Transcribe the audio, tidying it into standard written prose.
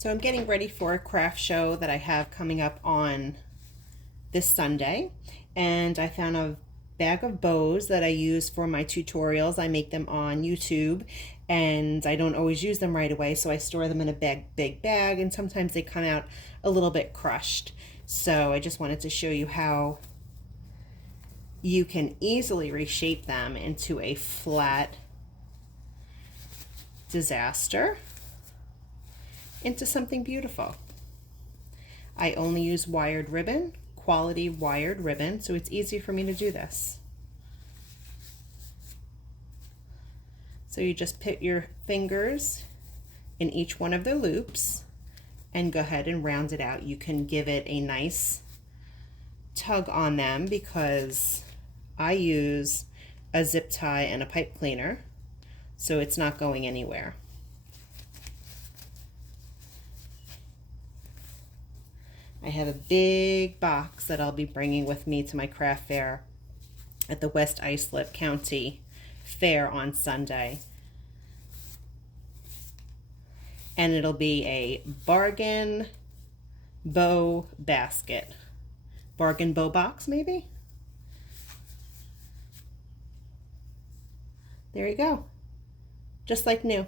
So I'm getting ready for a craft show that I have coming up on this Sunday, and I found a bag of bows that I use for my tutorials. I make them on YouTube, and I don't always use them right away, so I store them in a big bag, and sometimes they come out a little bit crushed. So I just wanted to show you how you can easily reshape them into a flat disaster into something beautiful. I only use wired ribbon, quality wired ribbon, so it's easy for me to do this. So you just put your fingers in each one of the loops and go ahead and round it out. You can give it a nice tug on them because I use a zip tie and a pipe cleaner, so it's not going anywhere. I have a big box that I'll be bringing with me to my craft fair at the West Islip County Fair on Sunday. And it'll be a bargain bow basket. Bargain bow box, maybe? There you go. Just like new.